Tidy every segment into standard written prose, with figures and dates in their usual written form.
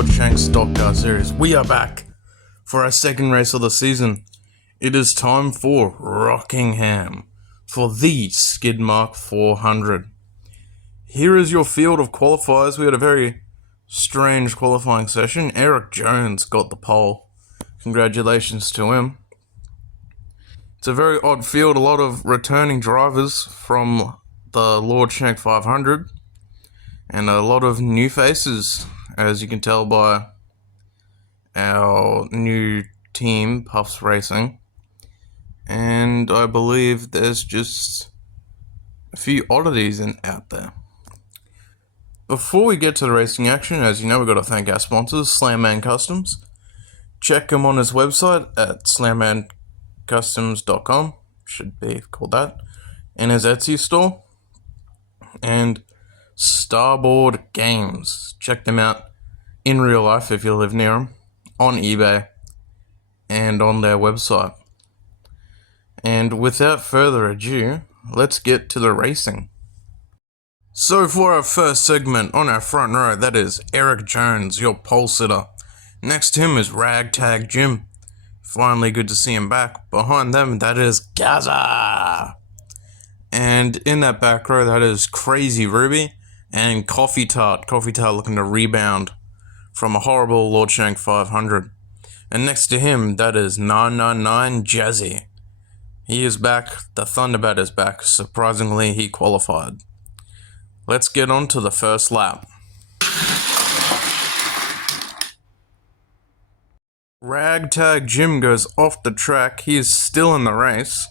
Lord Shanks Stock Car Series. We are back for our second race of the season. It is time for Rockingham for the Skidmark 400. Here is your field of qualifiers. We had a very strange qualifying session. Eric Jones got the pole. Congratulations to him. It's a very odd field, a lot of returning drivers from the Lord Shank 500 and a lot of new faces, as you can tell by our new team, Puffs Racing. And I believe there's just a few oddities out there. Before we get to the racing action, as you know, we've got to thank our sponsors, Slamman Customs. Check him on his website at slammancustoms.com, should be called that, and his Etsy store. And Starboard Games. Check them out in real life if you live near them, on eBay, and on their website. And without further ado, let's get to the racing. So for our first segment on our front row, that is Eric Jones, your pole sitter. Next to him is Ragtag Jim. Finally good to see him back. Behind them, that is Gaza. And in that back row, that is Crazy Ruby and Coffee Tart. Coffee Tart looking to rebound from a horrible Lord Shank 500. And next to him, that is 999 Jazzy. He is back. The Thunderbat is back. Surprisingly, he qualified. Let's get on to the first lap. Ragtag Jim goes off the track. He is still in the race.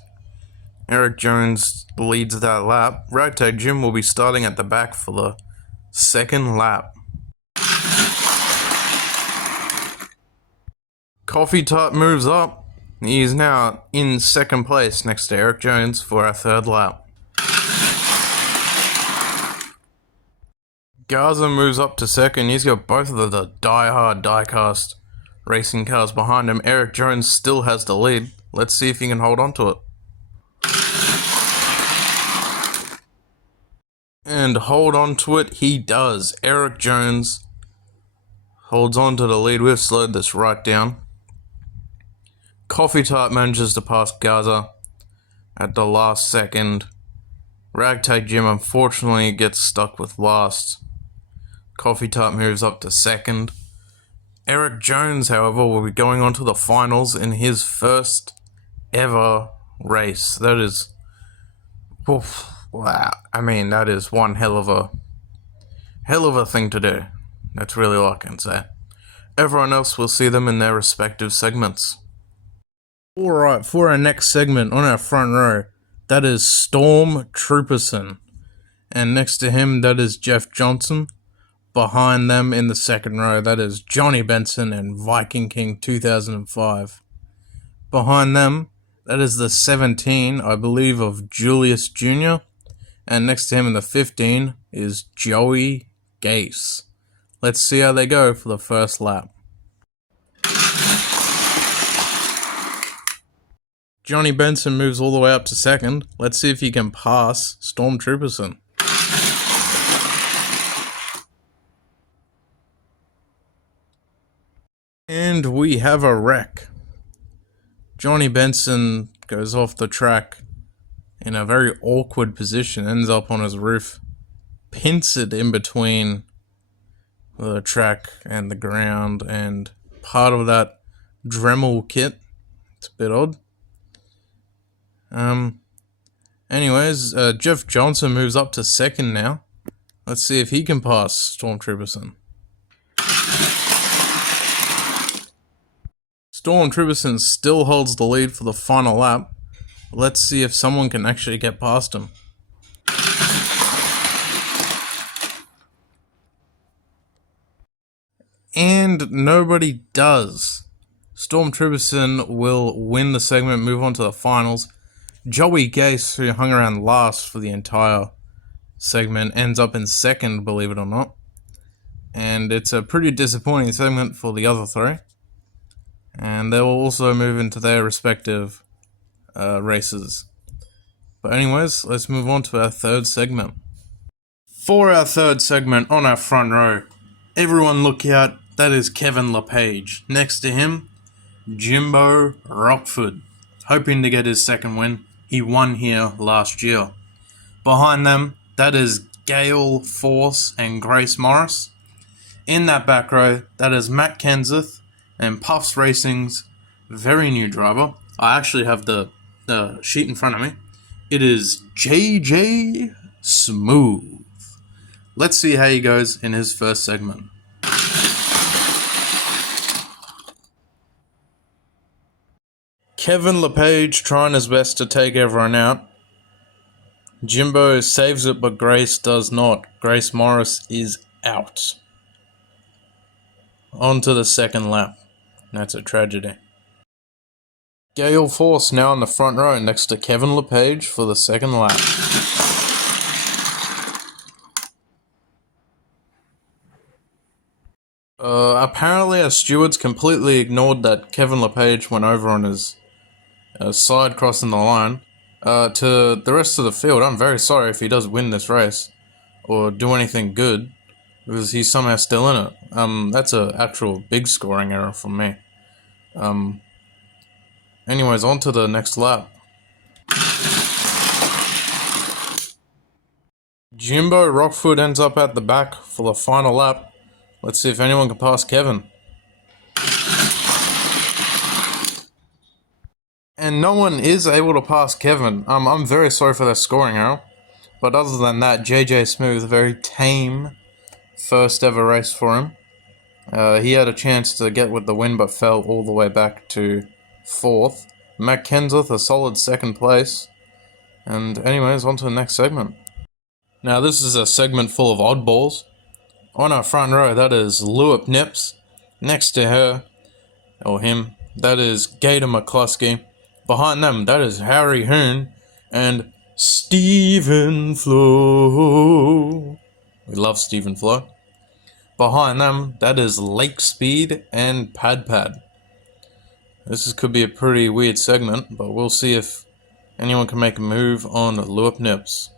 Eric Jones leads that lap. Ragtag Jim will be starting at the back for the second lap. Coffee Tart moves up. He is now in second place next to Eric Jones for our third lap. Garza moves up to second. He's got both of the die-hard die-cast racing cars behind him. Eric Jones still has the lead. Let's see if he can hold on to it. And hold on to it, he does. Eric Jones holds on to the lead. We've slowed this right down. Coffee Tart manages to pass Gaza at the last second. Ragtag Jim unfortunately gets stuck with last. Coffee Tart moves up to second. Eric Jones, however, will be going on to the finals in his first ever race. That is... oof, wow. I mean, that is one hell of a thing to do. That's really all I can say. Everyone else will see them in their respective segments. Alright, for our next segment on our front row, that is Storm Trooperson. And next to him, that is Jeff Johnson. Behind them in the second row, that is Johnny Benson and Viking King 2005. Behind them, that is the 17, I believe, of Julius Jr. And next to him in the 15 is Joey Gase. Let's see how they go for the first lap. Johnny Benson moves all the way up to second. Let's see if he can pass Storm Trooperson. And we have a wreck. Johnny Benson goes off the track in a very awkward position, ends up on his roof, pincered in between the track and the ground, and part of that Dremel kit. It's a bit odd. Anyways, Jeff Johnson moves up to second now. Let's see if he can pass Storm Trooperson. Storm Trooperson still holds the lead for the final lap. Let's see if someone can actually get past him. And nobody does. Storm Trooperson will win the segment, move on to the finals. Joey Gase, who hung around last for the entire segment, ends up in second, believe it or not. And it's a pretty disappointing segment for the other three. And they will also move into their respective races. But anyways, let's move on to our third segment. For our third segment on our front row, everyone look out that is Kevin LePage. Next to him, Jimbo Rockford, hoping to get his second win. He won here last year. Behind them, that is Gale Force and Grace Morris. In that back row, that is Matt Kenseth and Puffs Racing's very new driver. I actually have the sheet in front of me. It is JJ Smooth. Let's see how he goes in his first segment. Kevin LePage trying his best to take everyone out. Jimbo saves it, but Grace does not. Grace Morris is out. On to the second lap. That's a tragedy. Gale Force now in the front row next to Kevin LePage for the second lap. Apparently our stewards completely ignored that Kevin LePage went over on his side crossing the line. To the rest of the field, I'm very sorry if he does win this race or do anything good, because he's somehow still in it. That's an actual big scoring error from me. Anyways, on to the next lap. Jimbo Rockford ends up at the back for the final lap. Let's see if anyone can pass Kevin. And no one is able to pass Kevin. I'm very sorry for that scoring error. But other than that, JJ Smooth, very tame first ever race for him. He had a chance to get with the win, but fell all the way back to 4th. Matt Kenseth, a solid 2nd place. And anyways, on to the next segment. Now this is a segment full of oddballs. On our front row, that is Lewip Nips. Next to her, or him, that is Gator McCluskey. Behind them, that is Harry Hoon and Stephen Flo. We love Stephen Flo. Behind them, that is Lake Speed and Pad Pad. Could be a pretty weird segment, but we'll see if anyone can make a move on Lewip Nips.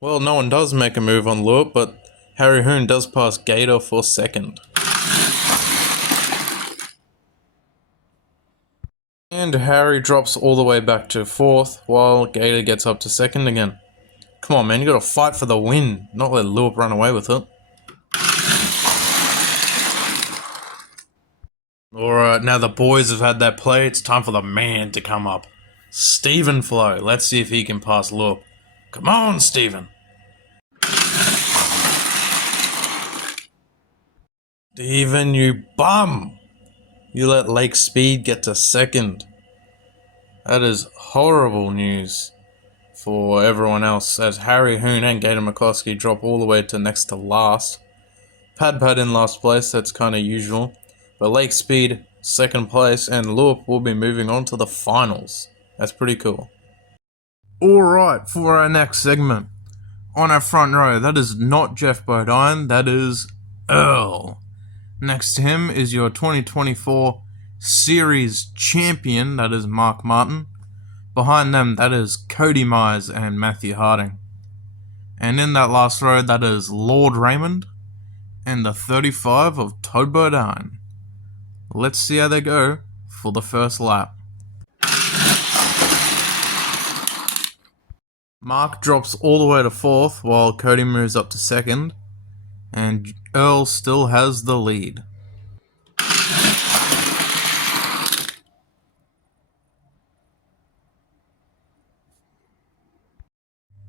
Well, no one does make a move on Lewip, but Harry Hoon does pass Gator for 2nd. And Harry drops all the way back to 4th, while Gator gets up to 2nd again. Come on, man, you gotta fight for the win, not let Lewip run away with it. Alright, now the boys have had that play, it's time for the man to come up. Stephen Flo, let's see if he can pass Lewip. Come on, Stephen. Stephen, you bum! You let Lake Speed get to 2nd. That is horrible news for everyone else, as Harry Hoon and Gator McCluskey drop all the way to next to last. Pad Pad in last place, that's kind of usual. But Lake Speed, 2nd place, and Lewip will be moving on to the finals. That's pretty cool. Alright, for our next segment. On our front row, that is not Jeff Bodine, that is Earl. Next to him is your 2024 Series Champion, that is Mark Martin. Behind them, that is Cody Myers and Matthew Harding. And in that last row, that is Lord Raymond and the 35 of Todd Bodine. Let's see how they go for the first lap. Mark drops all the way to 4th, while Cody moves up to 2nd, and Earl still has the lead.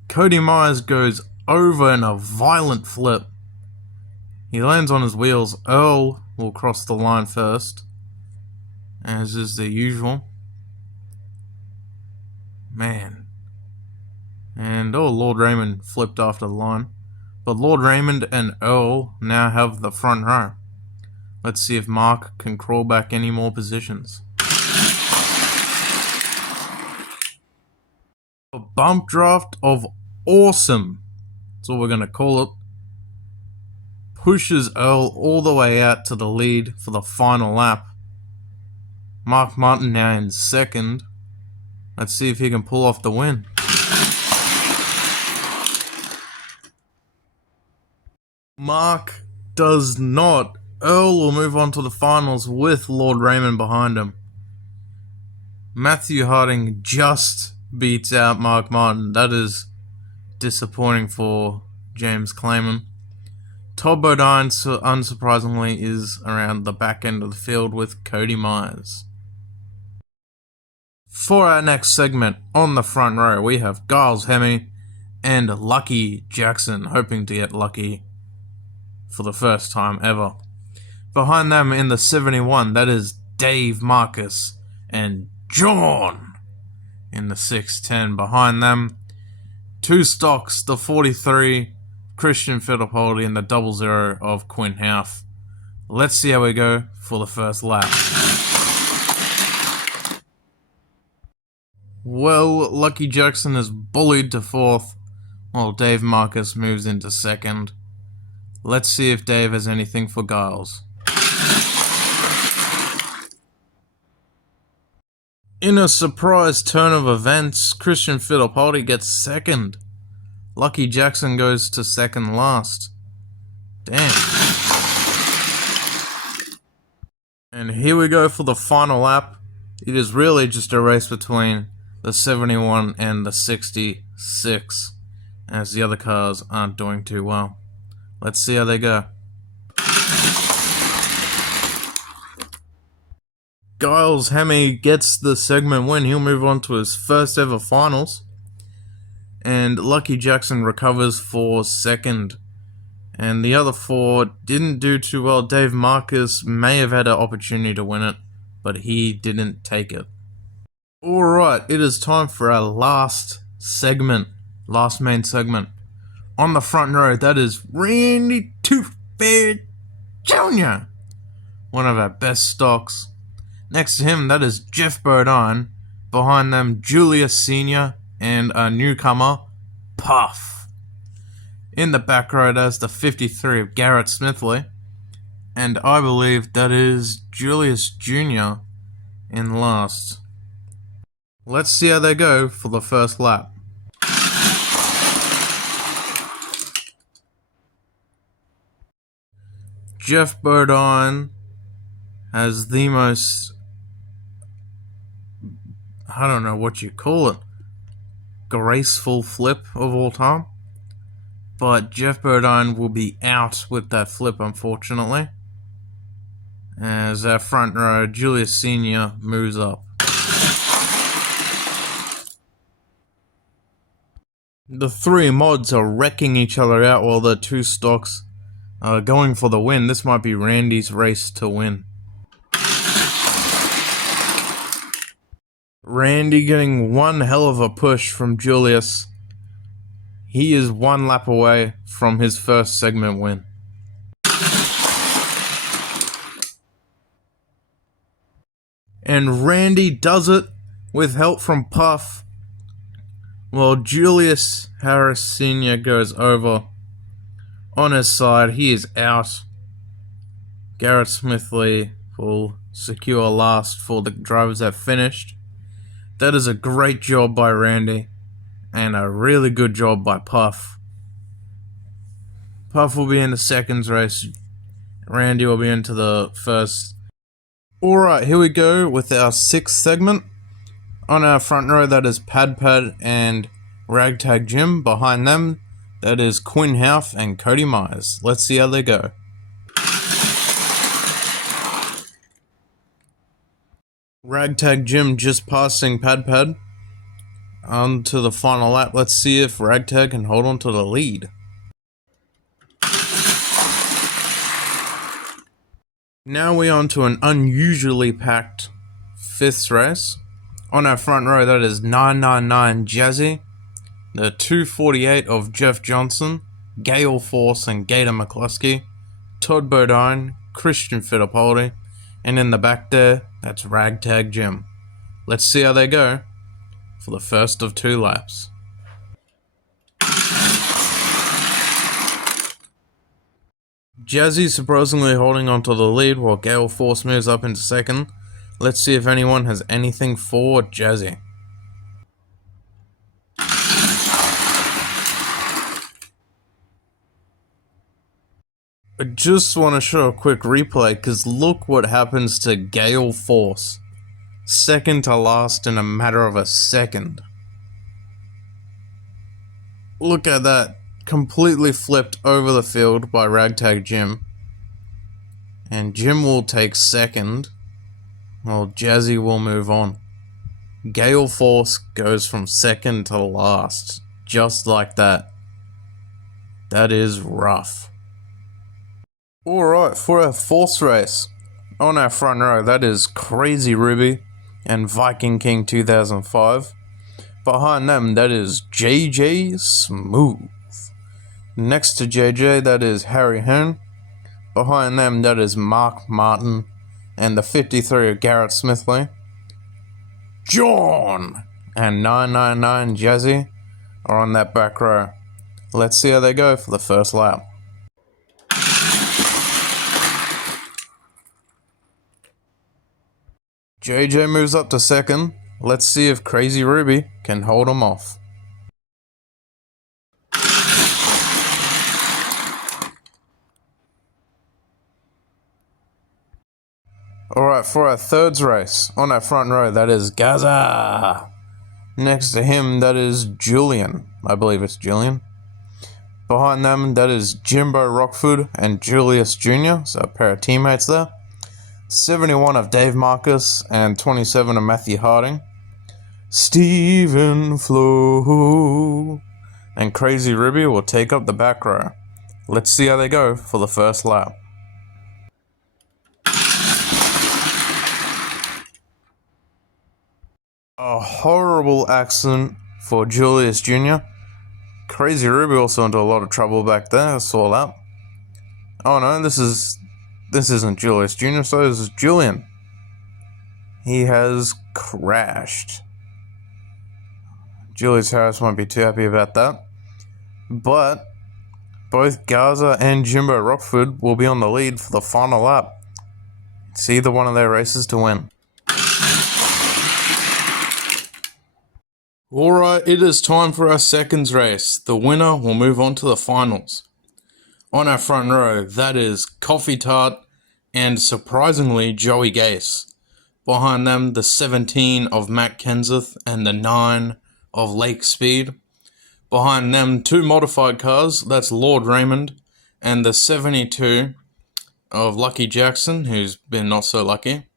Cody Myers goes over in a violent flip. He lands on his wheels. Earl will cross the line first, as is the usual. Man. And Lord Raymond flipped after the line. But Lord Raymond and Earl now have the front row. Let's see if Mark can crawl back any more positions. A bump draft of awesome. That's all we're going to call it. Pushes Earl all the way out to the lead for the final lap. Mark Martin now in 2nd. Let's see if he can pull off the win. Mark does not. Earl will move on to the finals with Lord Raymond behind him. Matthew Harding just beats out Mark Martin. That is disappointing for James Clayman. Todd Bodine, unsurprisingly, is around the back end of the field with Cody Myers. For our next segment, on the front row, we have Giles Hemme and Lucky Jackson, hoping to get lucky for the first time ever. Behind them in the 71, that is Dave Marcus and John in the 610. Behind them, two stocks, the 43, Christian Fittipaldi, and the 00 of Quinn Houff. Let's see how we go for the first lap. Well, Lucky Jackson is bullied to fourth, while Dave Marcus moves into second. Let's see if Dave has anything for Giles. In a surprise turn of events, Christian Fittipaldi gets second. Lucky Jackson goes to second last. Damn. And here we go for the final lap. It is really just a race between the 71 and the 66, as the other cars aren't doing too well. Let's see how they go. Giles Hemme gets the segment win. He'll move on to his first ever finals. And Lucky Jackson recovers for second. And the other four didn't do too well. Dave Marcus may have had an opportunity to win it, but he didn't take it. Alright, it is time for our last main segment. On the front row, that is Randy Toothbear Jr., one of our best stocks. Next to him, that is Jeff Bodine. Behind them, Julius Sr. and a newcomer, Puff. In the back row, there's the 53 of Garrett Smithley. And I believe that is Julius Jr. in last. Let's see how they go for the first lap. Jeff Bodine has the most, I don't know what you call it, graceful flip of all time. But Jeff Bodine will be out with that flip, unfortunately, as our front row, Julius Sr. moves up. The three mods are wrecking each other out while the two stocks are going for the win. This might be Randy's race to win. Randy getting one hell of a push from Julius. He is one lap away from his first segment win. And Randy does it with help from Puff, while Julius Harris Sr. goes over. On his side, he is out. Garrett Smithley will secure last for the drivers that finished. That is a great job by Randy, and a really good job by Puff. Puff will be in the seconds race. Randy will be into the first. Alright, here we go with our sixth segment. On our front row, that is Pad and Ragtag Jim. Behind them, that is Quinn Houff and Cody Myers. Let's see how they go. Ragtag Jim just passing Pad. On to the final lap. Let's see if Ragtag can hold on to the lead. Now we're on to an unusually packed fifth race. On our front row, that is 999 Jazzy, the 248 of Jeff Johnson, Gale Force and Gator McCluskey, Todd Bodine, Christian Fittipaldi, and in the back there, that's Ragtag Jim. Let's see how they go for the first of two laps. Jazzy surprisingly holding onto the lead while Gale Force moves up into second. Let's see if anyone has anything for Jazzy. I just want to show a quick replay because look what happens to Gale Force. Second to last in a matter of a second. Look at that. Completely flipped over the field by Ragtag Jim. And Jim will take second, while Jazzy will move on. Gale Force goes from second to last, just like that. That is rough. Alright, for our fourth race, on our front row, that is Crazy Ruby and Viking King 2005. Behind them, that is JJ Smooth. Next to JJ, that is Harry Hearn. Behind them, that is Mark Martin and the 53 of Garrett Smithley. John and 999 Jazzy are on that back row. Let's see how they go for the first lap. JJ moves up to second. Let's see if Crazy Ruby can hold him off. Alright, for our third race, on our front row, that is Gaza. Next to him, that is Julian. I believe it's Julian. Behind them, that is Jimbo Rockford and Julius Jr., so a pair of teammates there. 71 of Dave Marcus and 27 of Matthew Harding. Stephen Flo and Crazy Ruby will take up the back row. Let's see how they go for the first lap. A horrible accident for Julius Jr. Crazy Ruby also into a lot of trouble back there. I saw that. Oh no, this isn't Julius Jr., so this is Julian. He has crashed. Julius Harris won't be too happy about that. But both Garza and Jimbo Rockford will be on the lead for the final lap. It's either one of their races to win. Alright, it is time for our seconds race. The winner will move on to the finals. On our front row, that is Coffee Tart and, surprisingly, Joey Gase. Behind them, the 17 of Matt Kenseth and the 9 of Lake Speed. Behind them, two modified cars, that's Lord Raymond and the 72 of Lucky Jackson, who's been not so lucky.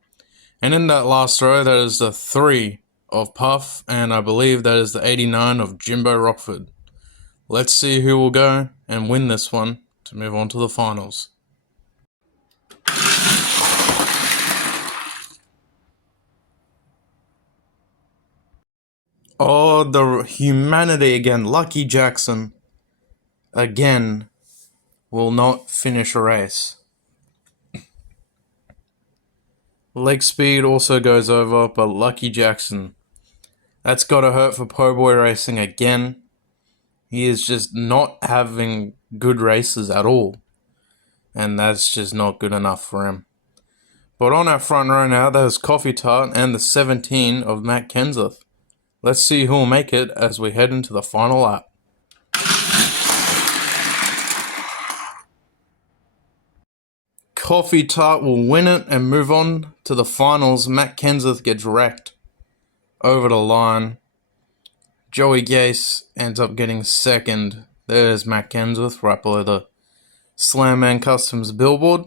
And in that last row, that is the 3 of Puff, and I believe that is the 89 of Jimbo Rockford. Let's see who will go and win this one to move on to the finals. Oh, the humanity again. Lucky Jackson, again, will not finish a race. Leg speed also goes over, but Lucky Jackson, that's gotta hurt for Po' Boy Racing again. He is just not having good races at all. And that's just not good enough for him. But on our front row now, there's Coffee Tart and the 17 of Matt Kenseth. Let's see who will make it as we head into the final lap. Coffee Tart will win it and move on to the finals. Matt Kenseth gets wrecked over the line. Joey Gase ends up getting second. There's Matt Kenseth right below the Slamman Customs billboard.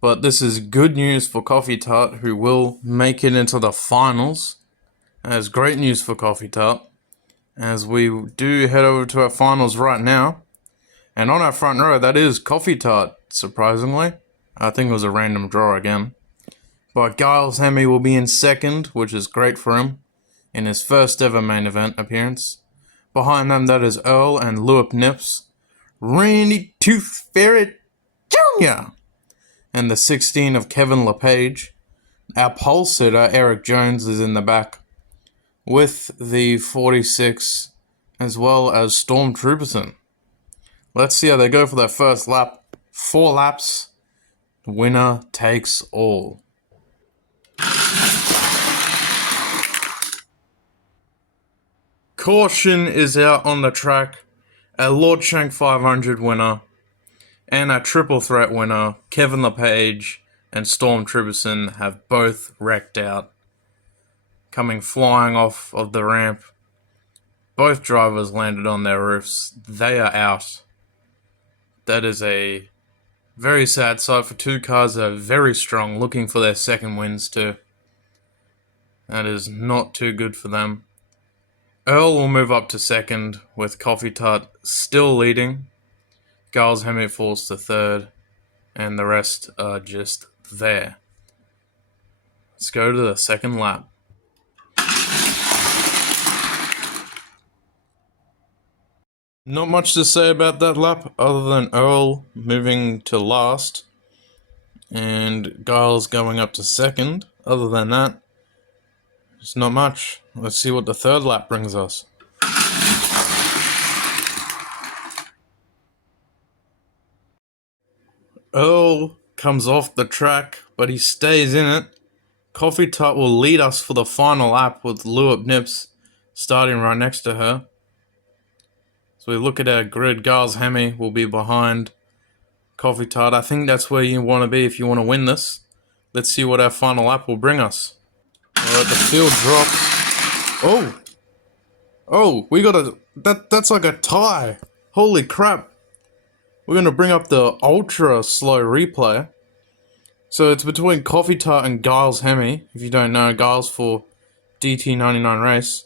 But this is good news for Coffee Tart, who will make it into the finals. That's great news for Coffee Tart, as we do head over to our finals right now. And on our front row, that is Coffee Tart, surprisingly. I think it was a random draw again. But Giles Hemi will be in second, which is great for him, in his first ever main event appearance. Behind them, that is Earl and Lewip Nips, Randy Tooth Ferret Jr., and the 16 of Kevin LePage. Our pole sitter, Eric Jones, is in the back, with the 46, as well as Storm Trooperson. Let's see how they go for their first lap. 4 laps. Winner takes all. Caution is out on the track. A Lord Shank 500 winner And our triple threat winner, Kevin LePage and Storm Triberson, have both wrecked out, coming flying off of the ramp. Both drivers landed on their roofs. They are out. That is a very sad sight for two cars that are very strong, looking for their second wins too. That is not too good for them. Earl will move up to second, with Coffee Tart still leading. Giles Hemmett falls to third, and the rest are just there. Let's go to the second lap. Not much to say about that lap other than Earl moving to last and Giles going up to second. Other than that, it's not much. Let's see what the third lap brings us. Earl comes off the track, but he stays in it. Coffee Tart will lead us for the final lap with Lewis Nips starting right next to her. So we look at our grid. Giles Hemme will be behind Coffee Tart. I think that's where you want to be if you want to win this. Let's see what our final lap will bring us. Alright, the field drops. Oh, we got a... That's like a tie. Holy crap. We're going to bring up the ultra slow replay. So it's between Coffee Tart and Giles Hemme. If you don't know, Giles for DT99 race.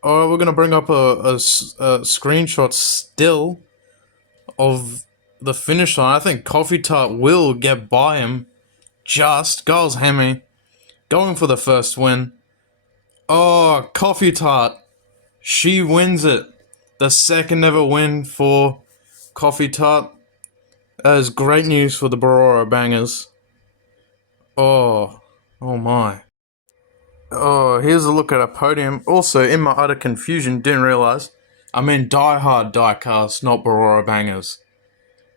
We're going to bring up a screenshot still of the finish line. I think Coffee Tart will get by him. Just Giles Hemme going for the first win. Oh, Coffee Tart. She wins it. The second ever win for Coffee Tart. That is great news for the Barora Bangers. Oh my. Oh, here's a look at a podium. Also, in my utter confusion, didn't realize I mean die-hard diecast, not Barora Bangers.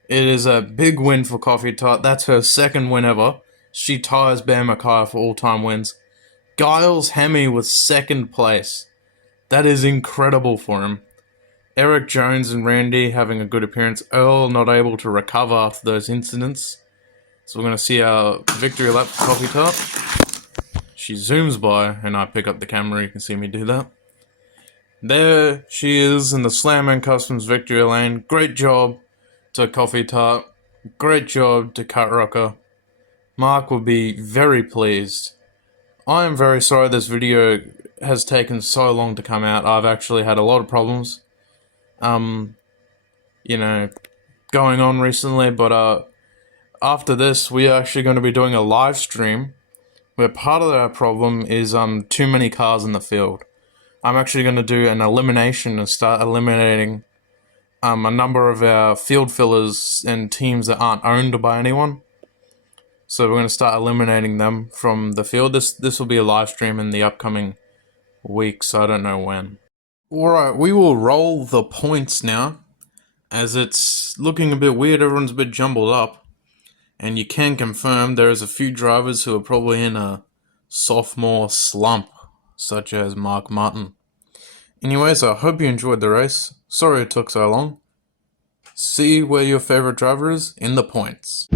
It is a big win for Coffee Tart. That's her second win ever. She ties Bear Mackay for all-time wins. Giles Hemme with second place. That is incredible for him. Eric Jones and Randy having a good appearance. Earl not able to recover after those incidents. So we're going to see our victory lap for Coffee Tart. She zooms by, and I pick up the camera. You can see me do that. There she is in the Slamman Customs victory lane. Great job to Coffee Tart. Great job to Cut Rocker. Mark will be very pleased. I am very sorry this video has taken so long to come out. I've actually had a lot of problems, you know, going on recently, but after this, we are actually going to be doing a live stream where part of our problem is too many cars in the field. I'm actually going to do an elimination and start eliminating a number of our field fillers and teams that aren't owned by anyone. So we're going to start eliminating them from the field. This will be a live stream in the upcoming weeks. I don't know when. Alright, we will roll the points now, as it's looking a bit weird. Everyone's a bit jumbled up. And you can confirm there is a few drivers who are probably in a sophomore slump, such as Mark Martin. Anyways, I hope you enjoyed the race. Sorry it took so long. See where your favorite driver is in the points.